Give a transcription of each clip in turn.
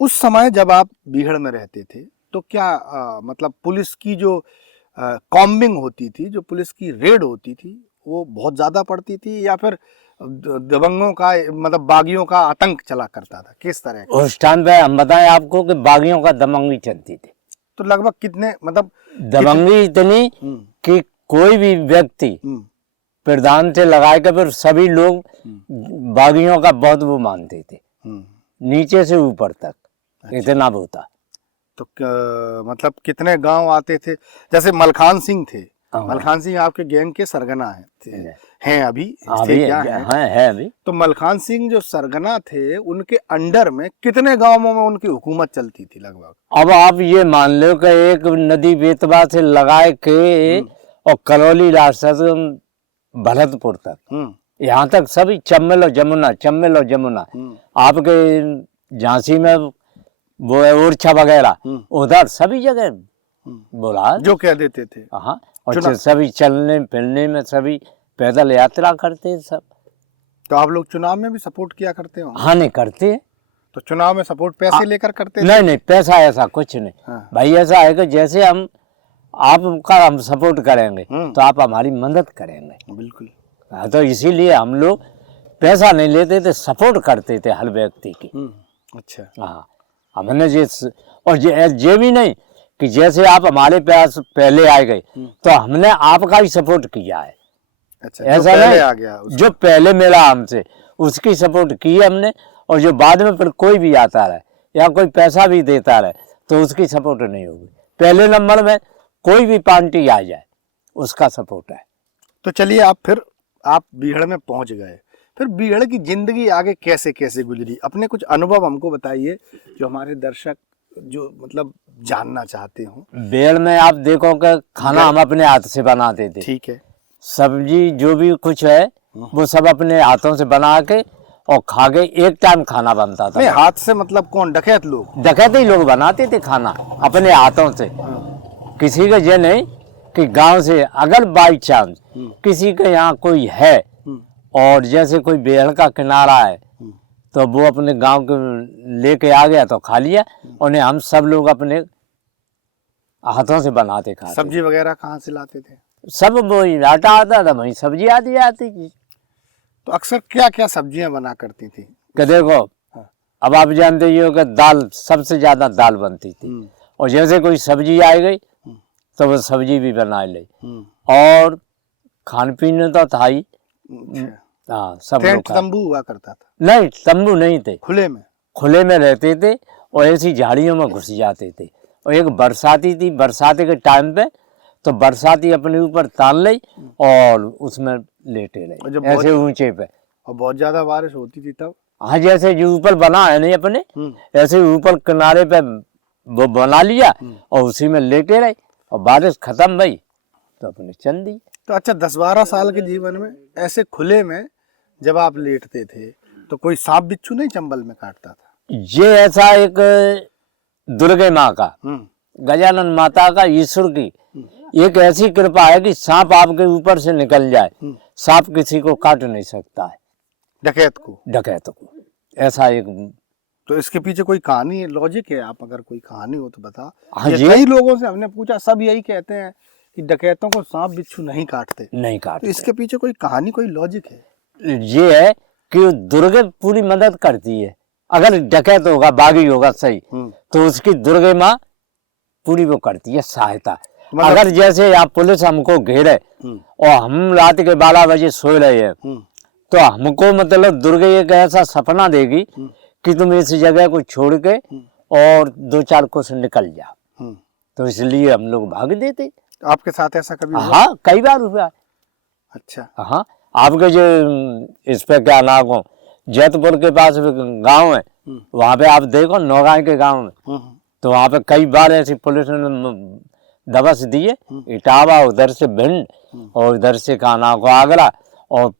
उस समय जब आप बीहड़ में रहते थे तो क्या मतलब पुलिस की जो कॉम्बिंग होती थी, जो पुलिस की रेड होती थी, वो बहुत ज्यादा पड़ती थी या फिर दबंगों का मतलब बागियों का आतंक चला करता था, किस तरह का? उस टाइम पे हम बताएं आपको कि बागियों का दबंगी चलती थी। तो लगभग कितने मतलब दबंगी इतनी कि कोई भी व्यक्ति प्रधान से लगाए के फिर सभी लोग बागियों का बहुत वो मानते थे, नीचे से ऊपर तक। अच्छा। इतना वो था। तो मतलब कितने गांव आते थे? जैसे मलखान सिंह थे, मलखान सिंह आपके गैंग के सरगना हैं अभी थे क्या है अभी। तो मलखान सिंह जो सरगना थे उनके अंडर में कितने गांवों में उनकी हुकूमत चलती थी लगभग? अब आप ये मान लो कि एक नदी बेतवा से लगाए के और करौली रास्ता से भरतपुर तक, यहाँ तक सभी चम्बल और जमुना आपके झांसी में वो है ओरछा वगैरह, उधर सभी जगह बोला जो कह देते थे। हाँ, और सभी चलने फिरने में सभी पैदल यात्रा करते सब। तो आप लोग चुनाव में भी सपोर्ट किया करते हो? हाँ, नहीं करते। तो चुनाव में सपोर्ट पैसे लेकर करते थे? नहीं, पैसा ऐसा कुछ नहीं। हाँ। भाई ऐसा है कि जैसे हम सपोर्ट करेंगे तो आप हमारी मदद करेंगे। बिल्कुल। हाँ, तो इसीलिए हम लोग पैसा नहीं लेते थे, सपोर्ट करते थे हर व्यक्ति की। अच्छा। हाँ, हमने ये भी नहीं कि जैसे आप हमारे पास पहले आ गए तो हमने आपका ही सपोर्ट किया है। अच्छा, ऐसा नहीं आ गया जो पहले मिला हमसे उसकी सपोर्ट की हमने, और जो बाद में फिर कोई भी आता रहे या कोई पैसा भी देता रहे तो उसकी सपोर्ट नहीं होगी। पहले नंबर में कोई भी पार्टी आ जाए उसका सपोर्ट है। तो चलिए आप बीहड़ में पहुंच गए, फिर बीहड़ की जिंदगी आगे कैसे कैसे गुजरी, अपने कुछ अनुभव हमको बताइए जो हमारे दर्शक जो मतलब जानना चाहते हो। बीहड़ में आप देखो कि खाना हम अपने हाथ से बनाते थे। ठीक है। सब्जी जो भी कुछ है वो सब अपने हाथों से बना के और खा के एक टाइम खाना बनता था। नहीं, हाथ से मतलब कौन? डकैत लोग? डकैत ही लोग बनाते थे खाना अपने हाथों से। किसी के ये नहीं कि गांव से अगर बाई चांस किसी के यहाँ कोई है और जैसे कोई बीहड़ का किनारा है तो वो अपने गांव के लेके आ गया तो खा लिया, उन्हें हम सब लोग अपने हाथों से बनाते खाते। सब्जी वगैरह कहाँ से लाते थे? सब वो आटा आता था, वही सब्जी आती जाती थी। तो अक्सर क्या क्या सब्जियां बना करती थी? कि देखो अब आप जानते ही हो कि दाल, सबसे ज्यादा दाल बनती थी, और जैसे कोई सब्जी आ गई तो वो सब्जी भी बना ली, और खान पीने तो था ही। हाँ, सब लोग तंबू हुआ करता था? नहीं, तंबू नहीं थे, खुले में रहते थे और ऐसी झाड़ियों में घुस जाते थे। और एक बरसाती थी, बरसाती के टाइम पे तो बरसाती अपने ऊपर तान ली और उसमें लेटे रहे ऐसे ऊंचे पे। और बहुत ज्यादा बारिश होती थी तब? हाँ, जैसे जो ऊपर बना है नहीं अपने, ऐसे ऊपर किनारे पे वो बना लिया और उसी में लेटे रहे, और बारिश खत्म भई तो अपने चल दी। तो अच्छा, 10-12 साल के जीवन में ऐसे खुले में जब आप लेटते थे तो कोई सांप बिच्छू नहीं चंबल में काटता था? ये ऐसा एक दुर्गे माँ का, गजानन माता का, ईश्वर की एक ऐसी कृपा है कि सांप आपके ऊपर से निकल जाए, सांप किसी को काट नहीं सकता है। डकैत को ऐसा एक। तो इसके पीछे कोई कहानी है, लॉजिक है? आप अगर कोई कहानी हो तो बता। हाँ, कई लोगों से हमने पूछा, सब यही कहते हैं कि डकैतों को सांप बिच्छू नहीं काटते। तो इसके पीछे कोई कहानी, कोई लॉजिक है? ये है कि दुर्गे पूरी मदद करती है। अगर डकैत होगा, बागी होगा सही, तो उसकी दुर्गे माँ पूरी वो करती है सहायता। अगर जैसे आप पुलिस हमको घेरे और हम रात के 12 बजे सो रहे हैं तो हमको मतलब दुर्गे एक ऐसा सपना देगी कि तुम इस जगह को छोड़ के और 2-4 कोस निकल जाओ, तो इसलिए हम लोग भाग देते। आपके साथ ऐसा कभी हुआ? हाँ, कई बार हुआ। अच्छा। हाँ, आपके जो इस पे क्या नाम हो, जैतपुर के पास गांव है, वहां पे आप देखो नौगांव के गांव में, तो वहां पे कई बार ऐसी पुलिस ने दबस दिए, इटावा, उधर से भिंड और इधर से काना को आगरा, और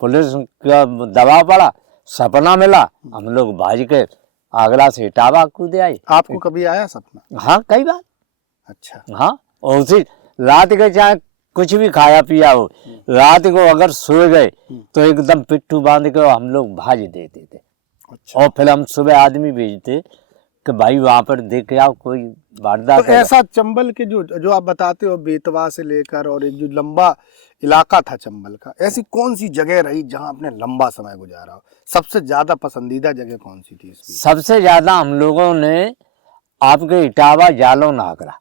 पुलिस का दबाव पड़ा, सपना मिला, हम लोग भाज के आगरा से इटावा कूदे आए। आपको कभी आया सपना? हाँ, कई बार। अच्छा। हाँ, और उसी रात के चाहे कुछ भी खाया पिया हो, रात को अगर सो गए तो एकदम पिट्ठू बांध के हम लोग भाज देते थे। अच्छा। और फिर हम सुबह आदमी भेजते कि भाई वहां पर देख के आओ कोई वारदात तो है। ऐसा चंबल के जो जो आप बताते हो बेतवा से लेकर और एक जो लंबा इलाका था चंबल का, ऐसी कौन सी जगह रही जहां आपने लंबा समय गुजारा हो? सबसे ज्यादा पसंदीदा जगह कौन सी थी इसकी? सबसे ज्यादा हम लोगों ने आपके इटावा, जालौन, आगरा,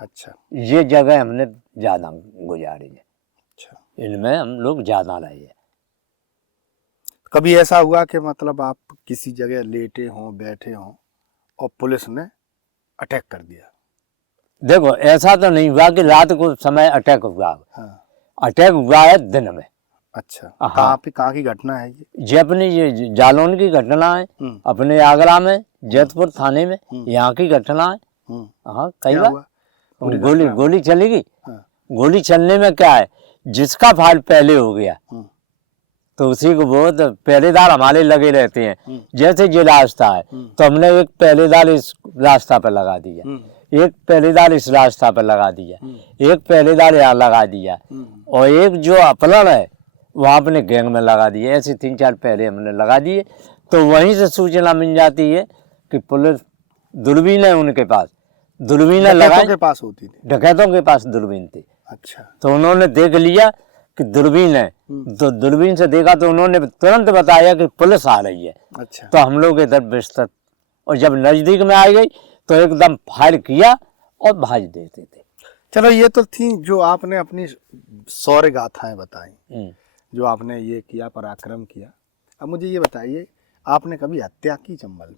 अच्छा ये जगह हमने ज्यादा गुजारी है। अच्छा। इनमें हम लोग ज्यादा रहे हैं। कभी ऐसा हुआ कि मतलब आप किसी जगह लेटे हों, बैठे हों और पुलिस ने अटैक कर दिया? देखो ऐसा तो नहीं हुआ कि रात को समय अटैक हुआ। हाँ। अटैक हुआ है दिन में। अच्छा, हाँ। कहाँ की घटना है ये? ये अपनी ये जालौन की घटना है, अपने आगरा में जैतपुर थाने में यहाँ की घटना है। हाँ कई क्या बार हुआ? पूरी गोली घटना? गोली चलेगी। हाँ। गोली चलने में क्या है, जिसका फाइल पहले हो गया तो उसी को बहुत पहरेदार हमारे लगे रहते हैं। जैसे ये रास्ता है तो हमने एक पहरेदार इस रास्ता पर लगा दिया, एक पहरेदार इस रास्ता पर लगा दिया, एक पहरेदार यहाँ लगा दिया और एक जो अपलन है वहाँ अपने गैंग में लगा दिए। ऐसे 3-4 पहरे हमने लगा दिए। तो वहीं से सूचना मिल जाती है कि पुलिस दूरबीन है उनके पास, दूरबीन लगाई के पास होती थी? डकैतों के पास दूरबीन थी। अच्छा। तो उन्होंने देख लिया कि दूरबीन है, तो दूरबीन से देखा तो उन्होंने तुरंत बताया कि पुलिस आ रही है। अच्छा। तो हम लोग इधर बिस्तर, और जब नजदीक में आ गई तो एकदम फायर किया और भाज देते थे। चलो ये तो थी जो आपने अपनी शौर्य गाथाएं बताई, जो आपने ये किया, पराक्रम किया। अब मुझे ये बताइए, आपने कभी हत्या की चंबल में?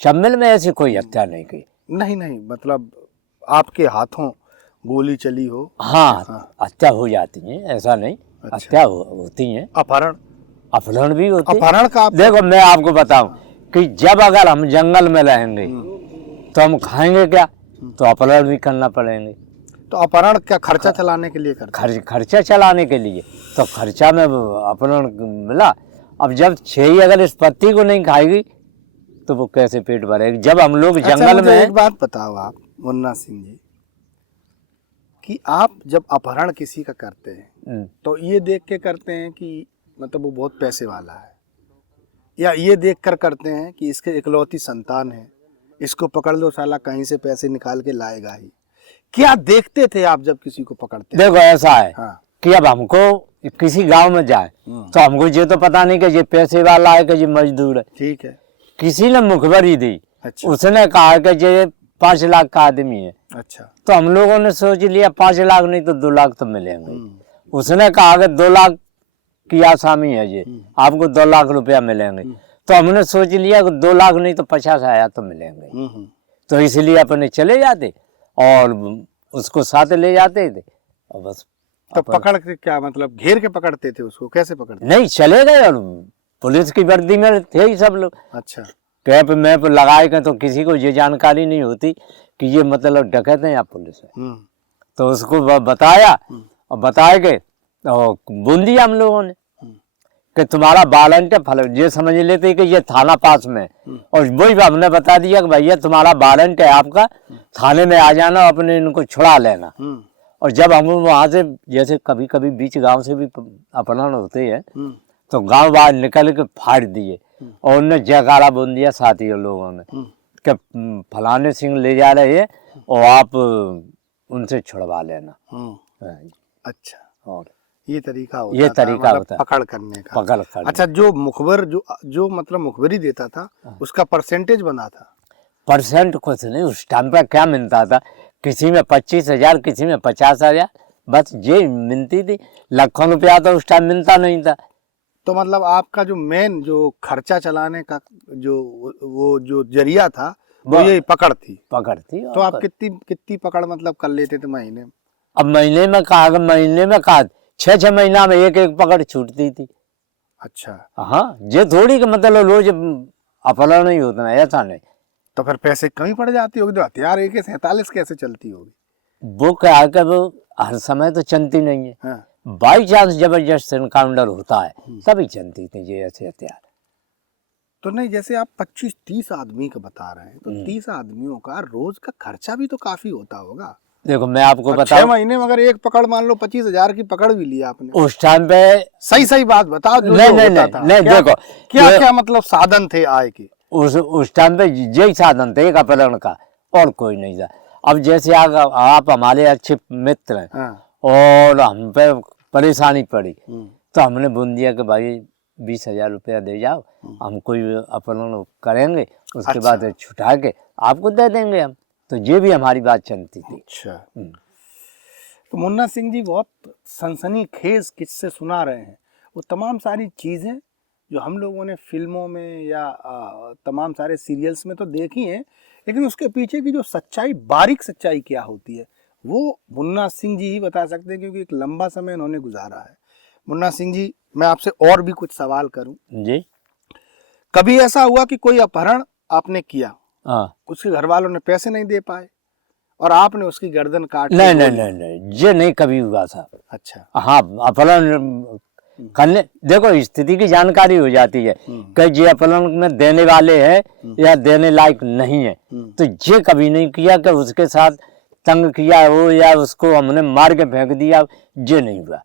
चंबल में ऐसी कोई हत्या नहीं की। नहीं नहीं, मतलब आपके हाथों गोली चली हो? हाँ, हत्या हो जाती है, ऐसा नहीं। अच्छा। हत्या होती है, अपहरण? अपहरण भी होती है। अपहरण का देखो मैं आपको बताऊं कि जब अगर हम जंगल में रहेंगे तो हम खाएंगे क्या, तो अपहरण भी करना पड़ेंगे। तो अपहरण क्या खर्चा चलाने के लिए करते? खर्चा चलाने के लिए, तो खर्चा में अपहरण मिला। अब जब छेई अगर इस पत्ती को नहीं खाएगी तो वो कैसे पेट भरेगी? जब हम लोग जंगल में। एक बात बताओ आप मुन्ना सिंह जी, कि आप जब अपहरण किसी का करते हैं तो ये देख के करते हैं कि मतलब वो बहुत पैसे वाला है, या ये देख कर करते हैं कि इसके इकलौती संतान है, इसको पकड़ लो साला कहीं से पैसे निकाल के लाएगा ही? क्या देखते थे आप जब किसी को पकड़ते? देखो ऐसा है। हाँ। कि अब हमको किसी गांव में जाए तो हमको ये तो पता नहीं कि ये पैसे वाला है कि ये मजदूर है। ठीक है। किसी ने मुखबरी दी। अच्छा। उसने कहा कि ये 5 लाख का आदमी है। अच्छा। तो हम लोगों ने सोच लिया 5 लाख नहीं तो 2 लाख तो मिलेंगे। उसने कहा कि 2 लाख की आसामी है ये, आपको 2 लाख रुपया मिलेंगे। तो हमने सोच लिया कि 2 लाख नहीं तो 50,000 तो मिलेंगे। तो इसलिए अपने चले जाते और उसको साथ ले जाते थे और बस। तो पकड़ के क्या मतलब घेर के पकड़ते थे उसको? कैसे पकड़ते? नहीं, चले गए और पुलिस की वर्दी में थे ही सब लोग। अच्छा। कैंप मैप लगाए गए तो किसी को ये जानकारी नहीं होती कि ये मतलब डकैत है या पुलिस है। तो उसको बताया और बताए गए और बोल दिया हम लोगों ने कि तुम्हारा वारंट है फल, ये समझ लेते कि ये थाना पास में, और वही हमने बता दिया कि भैया तुम्हारा वारंट है आपका, थाने में आ जाना, अपने इनको छुड़ा लेना। और जब हम वहां से, जैसे कभी कभी बीच गांव से भी अपहरण होते हैं, तो गांव बाहर निकल के फाड़ दिए और उनने जयकारा बोल दिया साथियों लोगों ने कि फलाने सिंह ले जा रहे हैं और आप उनसे छुड़वा लेना। अच्छा। और ये तरीका होता ये था, तरीका मतलब होता है पकड़ करने का। पकड़ कर। अच्छा, जो मुखबर जो मतलब मुखबरी देता था उसका परसेंटेज बना था? परसेंट कुछ नहीं, उस टाइम पर क्या मिलता था, किसी में 25,000, किसी में 50,000, बस ये मिलती थी। लाखों रुपया तो उस टाइम मिलता नहीं था। तो मतलब आपका जो मेन जो खर्चा चलाने का जो जरिया था वो ये पकड़ थी? पकड़ थी। तो आप कितनी पकड़ मतलब कर लेते थे महीने में? अब महीने में कहा 6-6 महीना में एक पकड़ छूटती थी। अच्छा। हाँ, ये थोड़ी कि मतलब रोज अपहरण नहीं होता है, ऐसा नहीं। तो फिर पैसे कमी पड़ जाती होगी, तो हथियार AK-47 कैसे चलती होगी? वो क्या है कि वो हर समय तो चलती नहीं है। हाँ। बाई चांस जबरदस्त एनकाउंटर होता है तभी चलती थी ये ऐसे हथियार। तो नहीं, जैसे आप 25-30 आदमी का बता रहे हैं, तो 30 आदमियों का रोज का खर्चा भी तो काफी होता होगा। देखो मैं आपको बताऊं, 6 महीने में अगर एक पकड़ मान लो 25,000 की पकड़ भी लिया आपने, उस टाइम पे सही बात बताओ। नहीं, देखो क्या मतलब साधन थे आय के? उस टाइम पे यही साधन थे एक अपहरण का, और कोई नहीं था। अब जैसे आप हमारे अच्छे मित्र हैं हाँ। और हम पे परेशानी पड़ी, तो हमने बोल दिया कि भाई 20,000 रुपया दे जाओ, हम कोई अपहरण करेंगे, उसके अच्छा। बाद छुटा के आपको दे देंगे हम। तो ये भी हमारी बात चलती थी। अच्छा, तो मुन्ना सिंह जी बहुत सनसनीखेज किस्से सुना रहे हैं। वो तमाम सारी चीज़ें जो हम लोगों ने फिल्मों में या तमाम सारे सीरियल्स में तो देखी हैं, लेकिन उसके पीछे की जो सच्चाई, बारीक सच्चाई क्या होती है, वो मुन्ना सिंह जी ही बता सकते हैं, क्योंकि एक लंबा समय इन्होंने गुजारा है। मुन्ना सिंह जी, मैं आपसे और भी कुछ सवाल करूं। जी। कभी ऐसा हुआ कि कोई अपहरण आपने किया, हाँ। उसके घर वालों ने पैसे नहीं दे पाए और आपने उसकी गर्दन काट के नहीं गोली- नहीं नहीं नहीं, ये नहीं कभी हुआ था। अच्छा। हाँ, अपहरण करने, देखो स्थिति की जानकारी हो जाती है कि ये अपहरण में देने वाले हैं या देने लायक नहीं है, तो ये कभी नहीं किया कि उसके साथ तंग किया हो या उसको हमने मार के फेंक दिया, ये नहीं हुआ।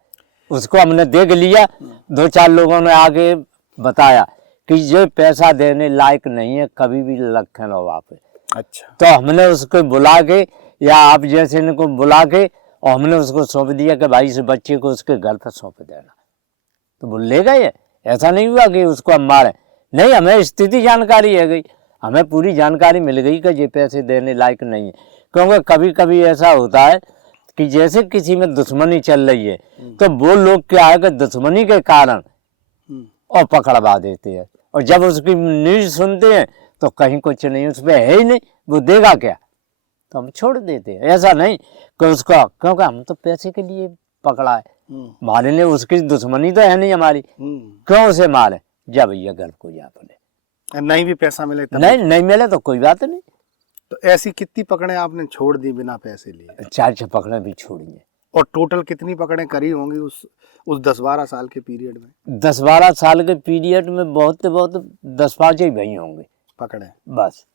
उसको हमने देख लिया, 2-4 लोगों ने आगे बताया कि ये पैसा देने लायक नहीं है, कभी भी लखन हो आप। अच्छा। तो हमने उसको बुला के या आप जैसे इनको बुला के और हमने उसको सौंप दिया कि भाई इस बच्चे को उसके घर पर सौंप देना, तो वो ले गए। ऐसा नहीं हुआ कि उसको हम मारे, नहीं, हमें स्थिति जानकारी है गई, हमें पूरी जानकारी मिल गई कि ये पैसे देने लायक नहीं है। क्योंकि कभी कभी ऐसा होता है कि जैसे किसी में दुश्मनी चल रही है, तो वो लोग क्या है कि दुश्मनी के कारण और पकड़वा देते हैं, और जब उसकी न्यूज सुनते हैं तो कहीं कुछ नहीं, उस पर है ही नहीं, वो देगा क्या, तो हम छोड़ देते हैं। ऐसा नहीं कि उसका, क्योंकि हम तो पैसे के लिए पकड़ा है, मारे ने, उसकी दुश्मनी तो है नहीं हमारी, क्यों उसे मारे। जा भैया घर को जा पड़े, नहीं भी पैसा मिले तब नहीं नहीं मिले तो कोई बात नहीं। तो ऐसी कितनी पकड़े आपने छोड़ दी बिना पैसे लिए? 4 पकड़े भी छोड़िए। और टोटल कितनी पकड़े करी होंगी उस 10-12 साल के पीरियड में? 10-12 साल के पीरियड में बहुत से बहुत 10-5 ही भई होंगे पकड़े बस।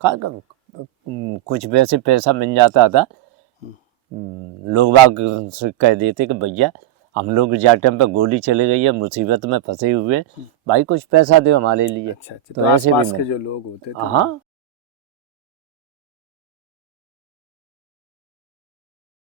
कुछ वैसे पैसा मिल जाता था, लोग बाग से कह देते कि भैया हम लोग जाट टाइम पे गोली चली गई है, मुसीबत में फंसे हुए, भाई कुछ पैसा दो हमारे लिए। अच्छा, तो ऐसे भी आसपास के जो लोग होते थे। हाँ।